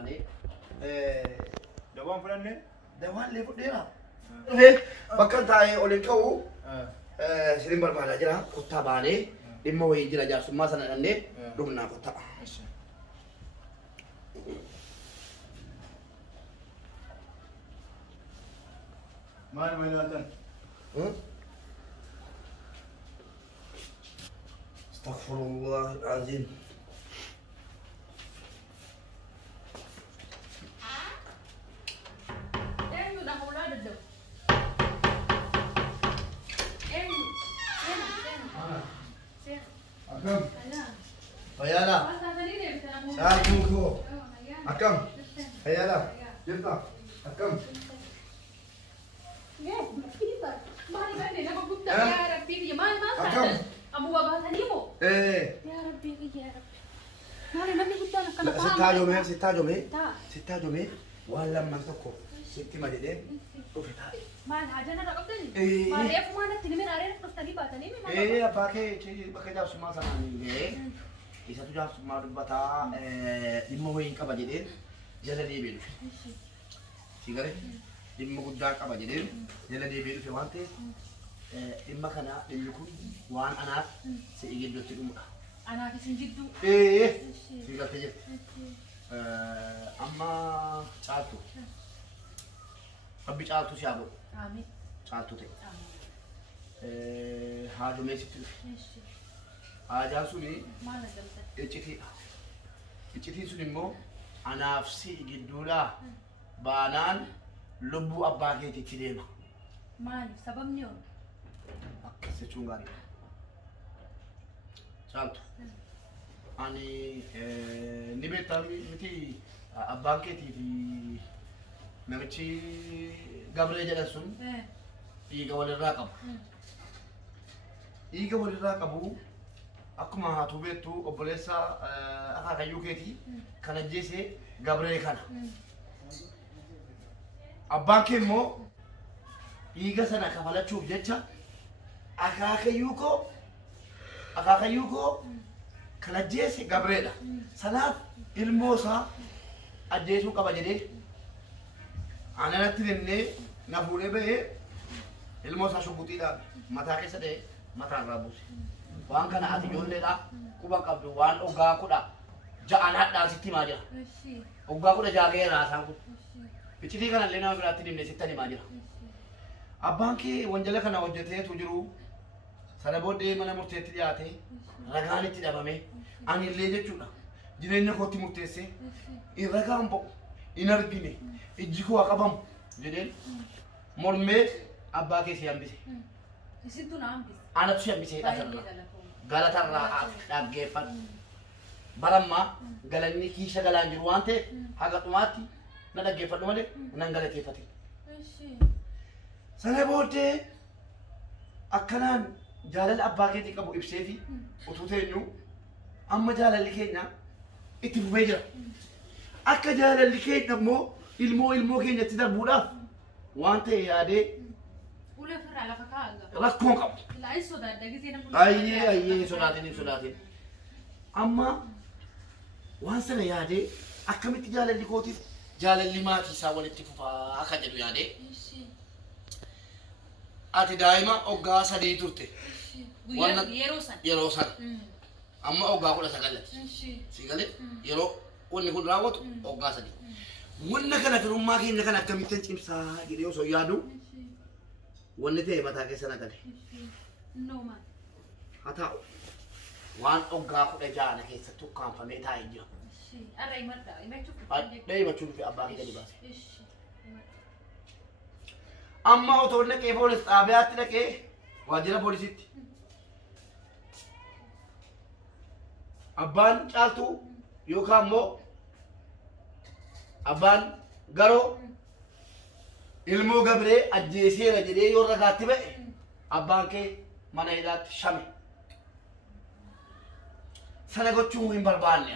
bane. Dawaan fudhanne? Dawaan lee fudheera. Dhufee bakka taa'ee ol hin ka'u sirriin barbaadaa jira. Kottaa baanee dhimma wayii jira jaarsummaa sana dhannee dhufnaa kottaa. Maal ilaatan? Astaghfirullah al-azim. Akam. Hayala. Saatuko. Akam. Hayala. Jirta. Akam. Sittaajome waan lamman tokko sitti madedee dhufe taa'e. Maal haajana dhaqabdani? Maaliif maanatti nimiraaleen dhuftanii baatanii mi maal? Abbaa kee bakka jaarsummaa sanaan illee isatu jaarsummaa dubbataa dhimma wayii qaba jedheen jala deebi'ee dhufe. Sigare dhimma guddaa qaba jedheen jala deebi'ee dhufe waan ta'eef dhimma kana dhimmi kun waan anaaf si'i gidduutti dhumudha. Anaaf isin jidduu? Sigalte jirti. Amma caaltu. Abbi caaltu si haa godhu. Amiin. Caaltu ta'e. Haadumee sitti dhufe. Haajaan suni iccitiidha. Iccitiin sun immoo anaaf si'i gidduudhaa baanaan lubbuu abbaa keetiitti deema. Maaliif sababni yoo? Akkas jechuun gaariidha. Caaltu. Ani ni beektaa miti abbaan keetii fi namichi Gabree jedhan sun dhiiga walirraa qabu. Dhiiga walirraa qabu akkuma haatu beektu obboleessa akaakayyuu keetii kan ajjeese Gabree kana. Abbaan kee immoo dhiiga sana kafalachuuf jecha akaakayyuu koo kan ajjeese Gabreedha. Sanaaf ilmoo isaa ajjeesuu qaba jedhee ananatti dennee na fuudhee bahee ilmoo isaa shubbuxiidhaan mataa keessa ta'e mataa irraa buuse. Waan kana ati ijoolleedhaa quba qabdu waan hoggaa 16 hadhaan sitti himaa jira. Hoggaa 16 ga'eera isaan kun. Iccitii kanallee nama biraatti dhimne sitti himaa jira. Abbaan kee wanjala kana hojjeteetu jiru sana booddee mana murteetti dhiyaatee ragaan itti dhabame ani illee jechuudha jireenya kootti murteessee in ragaan bo'u in argine ijji koo qabamu jedheen mormee abbaa kee si hambise. Isintu na hambise? Anatu si hambisee galatarraa dhaggeeffadhu. Barammaa galanni kiisha galaan jiru waan ta'eef haga dhumaatti na dhaggeeffadhu malee nan galateeffate. Sana booddee akkanaan jaalala abbaa keetii qabu ibseefi utuu teenyu amma jaalalli keenya itti fufee jira. Akka jaalalli keenya immoo ilmoo keenyatti darbuudhaaf waan ta'e yaadee rakkoon qabu. Ayyee sodaatin. Amma waan sana yaadee akkamitti jaalalli kootiif jaalalli maatii isaa walitti fufaa akka jedhu yaadee ati daa'ima hoggaa 3 turte. Yeroo sana. Amma hoggaa 19. Sigalee yeroo wanni kun raawwatu hoggaa 3. Wanna kana firummaa keenya kana akkamittiin cimsaa jedhee osoo yaadu wanni ta'e mataa keessa na gale. Haa ta'u waan hoggaa 16 keessatti ukkaanfamee taa'ee jira. Himachuun dhufe abbaa kee gadi baase. Amma otoo dhaqee poolis xaabiyaatti dhaqee waajjira poolisiitti. Abbaan caaltuu yookaan immoo abbaan garoo ilmoo Gabree ajjeeseera jedhee yoo ragaatti ba'e abbaan kee mana hidhaatti shame. Sana gochuun hin barbaanne.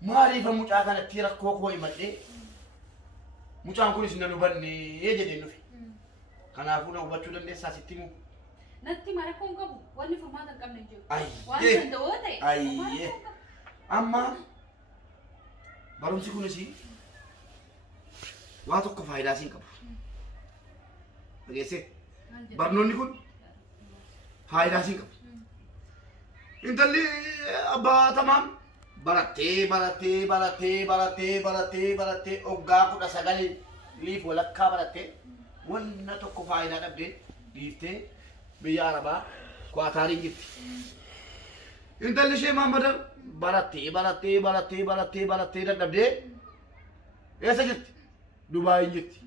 Maaliif mucaa kanatti rakkoo koo himadhee mucaan kunis na hubannee jedhee dhufe. Kanaafuu na hubachuu dandeessaa sitti himu. Natti marakkoon qabu wanni furmaata hin qabne jiru. Ayyee. Waan danda'oo ta'e. Ayyee. Amma barumsi kunis waa tokko faayidaa siin qabu. Dhageessee barnoonni kun faayidaa siin qabu. Intalli abbaa tamaam barattee oggaa 19 liif walakkaa barattee wanna tokko faayidaa dhabdee dhiiftee biyya Arabaa Kwaataarii jirti. Intalli ishee Maammadar barattee dadhabdee eessa jirti? Dubaayii jirti.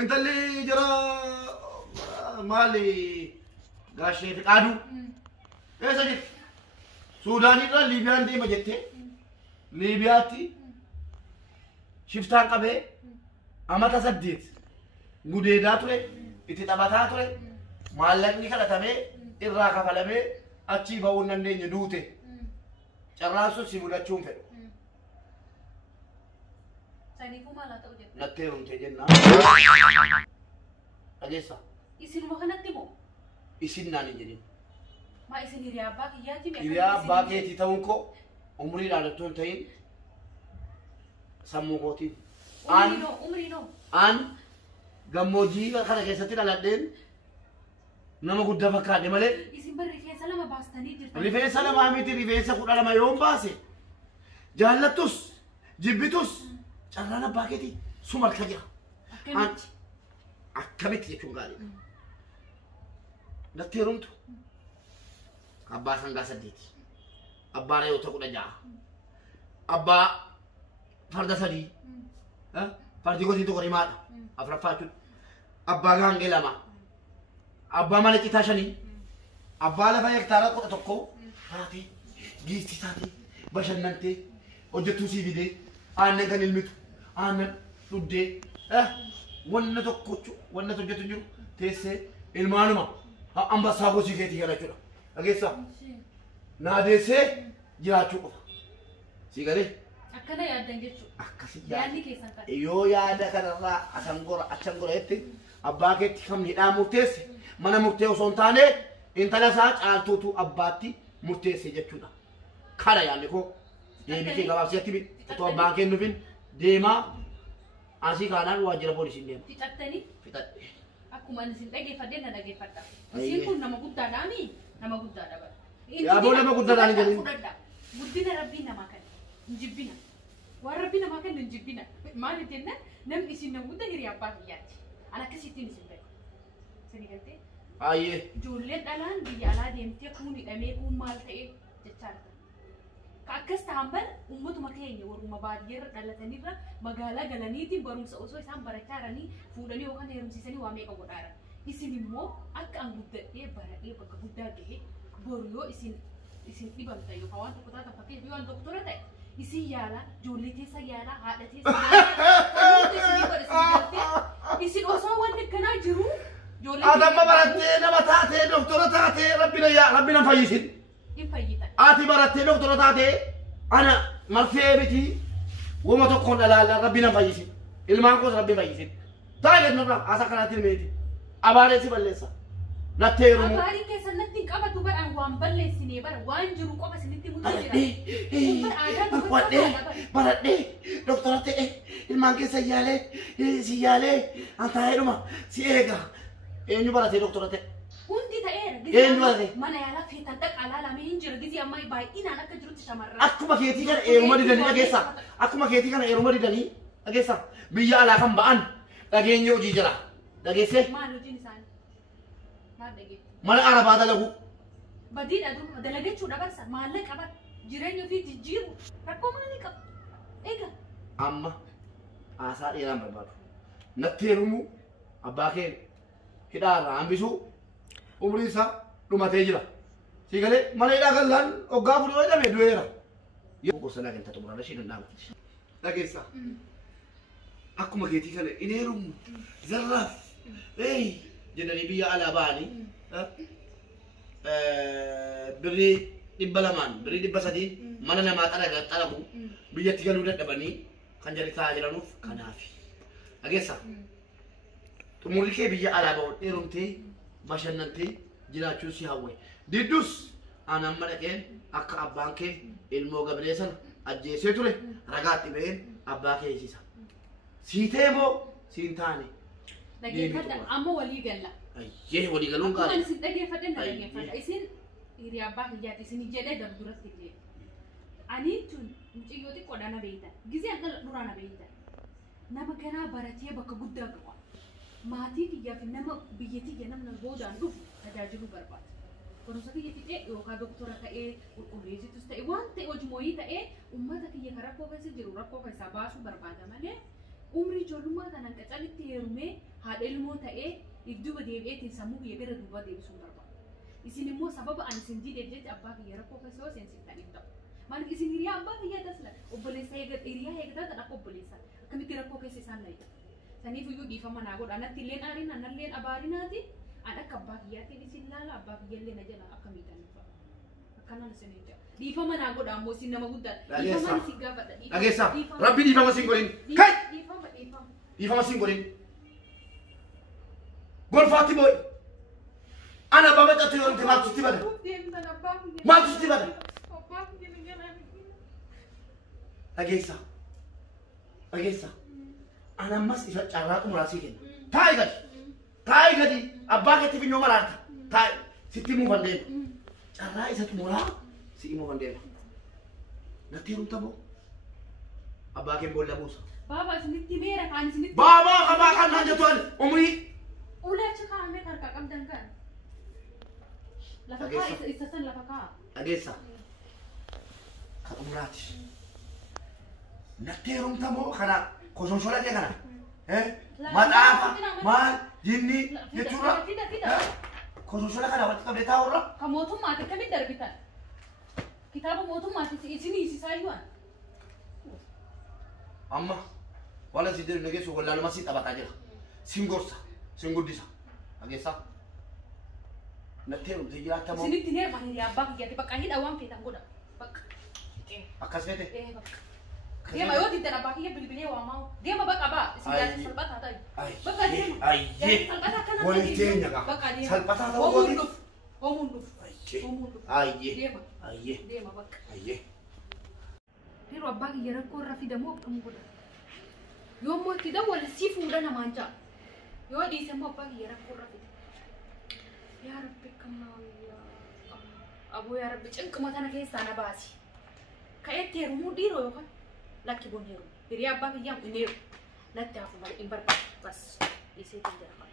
Intalli jara maali gaashee Fiqaaduu eessa jirti? Suudaanirraa Liibiyaan deema jettee Liibiyaatti shiftaan qabee amata 8 gudeedaa ture itti taphataa ture maallaqni kadhatamee irraa kafalamee achii ba'uu hin dandeenye duute carraan sun si mudachuun fedhu. Saniifuu maal haa ta'u jedhu? Nattee humtee jennaan. Dhageessa? Isinuma kanatti moo? Isin naan hin jedhin. Maa isin hiriyaa abbaa kiyyaati? Hiriyaa abbaa keetii ta'uun koo umriidhaan otoo hin ta'in sammuu kootiin. Umriinoo. An gammoojjii kana keessatti dhaladheen nama guddaa fakkaadhe malee. Isin bari rifeensa lama baastanii jirtan. Rifeensa lamaa miti rifeensa 12 yoon baase jaallattus jibbitus carraan abbaa keetii suma harka jira. Akkamitti jechuun gaariidha. Natti heerumtu abbaa sangaa 8 abbaa re'oota 16 abbaa farda 3 fardi gotiin tokko rimaadha afuraffaa jechuudha. Abbaa gaangee 2 abbaa mana citaa 5 abbaa lafa hektaara 11 taatee giistii taatee bashannantee hojjettuu sii fidee aannan kan ilmitu aannan dhuddee wanna tokko wanna hojjetu jiru teessee ilmaanuma ambassaa gosii keetii kana jechuudha. Dhageessaa naadeessee jiraachuu qofa. Sii galee? Akkana yaaddan jechuudha. Akkasii yaadni keessan kana. Yoo yaada kanarraa achan gora jetti abbaa keetti kam hidhaa murteesse mana murtee osoo hin taane intala isaa caaltuutu abbaatti murteesse jechuudha. Kana yaadni koo deebii kee gabaabsiitti otoo abbaan kennuufin deemaa asii kaanaan waajjira poolisiin deema. Fixattanii? Fixadhe. Akkuma isin dhageeffadhee na dhageeffadha. Isin kun nama guddaadhaami? Nama guddaadha bara. Yaaboo nama guddaadhaan hin jedhin. Guddina rabbii namaa kan hin jibbina. Waan rabbii namaa kan hin jibbina. Maal jenna namni isin nama guddaa hiriyaa abbaa kiyyaati. An akkasittiin isin beeku. Isin galtee? Baay'ee. Ijoolleen dhalaan biyya alaa deemtee kuun hidhamee kuun maal ta'e jechaadha. Akkas ta'an bar ummatuma keenya warruma baadiyyaarra dhalatanirra magaalaa galaniitiin barumsa osoo isaan barachaa jiranii fuudhanii yookaan heerumsiisanii waa meeqa godhaaran. Isin immoo akka an guddadhee baradhee bakka guddaa gahee boru yoo isin dhibamta yookaan waan tokko taatan fakkeenya yoo waan doktora ta'e isin yaala ijoollee teessa yaala haadha teessa yaala isin osoo wanni akkanaa jiru ijoollee Adamma barattee nama taatee doktora taatee rabbina fayyisin. Ati barattee doktora taatee ana marfee biti wama tokkoon dhalaala rabbina fayyisin. Ilmaan koos rabbi fayyisin. Taa'ee nurra asa kanaatti meeti. Abaaree si balleessa. Nattee heerumu. Abaarii keessa natti qabatu baraan waan balleessinee bara waan jiru qofa isinitti mutu jira. Baradhee doktora ta'e ilmaan keessa si yaalee an taa'eedhuma si eega. Eenyu baratee doktora ta'e? Hundi ta'eera. Eenyu barate? Mana yaalaa feetan dhaqaalaa lamee hin jira gizii ammaa baay'inaan akka jirutti shamarran. Akkuma keetii kana eeruma didanii dhageessa. Akkuma keetii kana eeruma didanii dhageessa. Biyya alaa kan ba'an dhageenya hojii jira. Dhageessee? Maal hojiin isaanii? Maal dhageessu? Mana Arabaa dalagu. Badiidha dalagachuudha barsa maallaqa qaba jireenya ofii jijjiiru rakkoo maalii qaba? Egaa. Amma haasaa dheeraan barbaadu. Natti heerumu abbaa kee hidhaarraa hambisuu umrii isaa dhumatee jira. Si galee mana hidhaa gallaan hoggaa fuudhee hidhamee du'eera. Yoo gosa laga inta xumuraan ishee danda'amti. Dhageessaa. Akkuma keetii kana in heerumu zarraaf jedhanii biyya alaa ba'anii birrii 200 birrii 300 mana namaa xalagu biyyatti galuu dadhabanii kan jari taa'aa jiranuuf kanaafi. Dhageessaa. Xumurri kee biyya alaa ba'uun heerumtee bashannantee jiraachuun si hawwe. Diddus an amma dhaqeen akka abbaan kee ilmoo gabilee sana ajjeesee ture ragaatti ba'een abbaa keessiisa. Siitee moo siin taane? Dhaggeeffadha amma walii galla. Ayyee walii galuun Akkuma gaari. isin dhaggeeffadhe na dhaggeeffadha. Isin hiriyaa abbaa kiyyaatti isin jedhee darburatti illee. Ani tun mucayyoo xiqqoodha na beeytan. Gizeen duraa na beeytan. Nama ganaa baratee bakka guddaa qaba. Maatii kiyyaa fi nama biyya kiyya namna boodaan dhufu tajaajiluu barbaada. Kunuunsa kiyya fixee yookaan doktora ta'ee qulqulleessitus ta'e waan ta'e hojii ta'ee uummata kiyya kan rakkoo keessa jiru rakkoo keessaa baasuu barbaada malee umrii ijoollummaa kanaan qacalitti heerumee haadha ilmoo ta'ee idduuba deebi'eetiin sammuu kiyya gara duubaa deebisuu barbaada. Isin immoo sababa ani isin diidee jecha abbaa kiyya rakkoo keessa yoo seensisan hin ta'u. Maaliif isin hiriyaa abbaa kiyyaa tasla obboleessa hiriyaa eeggataa kan akka obboleessa akkamitti rakkoo keessa isaan na saniif iyyuu dhiifama naa godha anatti illeen aariin analleen abaarinaati an akka abbaa kiyyaatiin isin laala abbaa kiyyallee na jala akka miidhanifa akkanaan isin hin jedhu dhiifama naa godha ammoo isin nama guddaa dhiifama isin gaafadha dhageessa rabbi dhiifama siin godhin kai dhiifama siin godhin golfaatti boo'i ana abbaa macatti yoo ta'e maaltu bada maaltu bada dhageessa dhageessa ana ammas isa carraa xumuraasii kenna taa'e gadi abbaa keetti finyoo maraarta taa'e sitti immoo bandeema carraa isa xumuraa si immoo bandeema natti heerumta moo abbaa keen boolla buusa baaba isinitti meera kaan isinitti baaba qabaa kan naan jettu ani umrii uleecha kaa'amee harkaa qabdan kan lafa kaa isa san lafa kaa dhageessa ka xumuraati natti heerumta moo kana kosonsola kee kana maxaafa maal jinni jechuudha kosonsola kana walitti qabdee taa'urra ka mootummaati akkamitti darbitan kitaaba mootummaati isinii isisaayyuu amma wala si deemu nageessu wallaaluma si taphataa jira sin gorsa sin guddisa dhageessa natti heerumtee jiraatta moo isinitti neerma hiriyaa abbaa kiyyaatti bakka hidha waan feetan godha bakka akkas feete bakka Dia mau tidak apa kaya beli-beli wa mau. Dia mau bakal apa? Sejarah salbat atau? Bakal dia. Ayye. Salbat akan apa? Boleh tanya kak. Bakal dia. Salbat atau apa? apa? Mundur. Mundur. Ayye. Dia mah. Ayye. Dia mah bakal. Ayye. Pero abah kaya rakor rafi damo kamu kuda. Yo mau tidak wala sifu udah namanya. Yo di semua abah kaya rakor rafi. Ya Rabbi kamu ya. Abu ya Rabbi cengkemat anak sana basi. Kayak terumu di royo kan. Laki bonero. Hiriyaa abbaa kiyyaa bonero. Natti hafu malee hin barbaadu. Bas. Isee kan jedhama.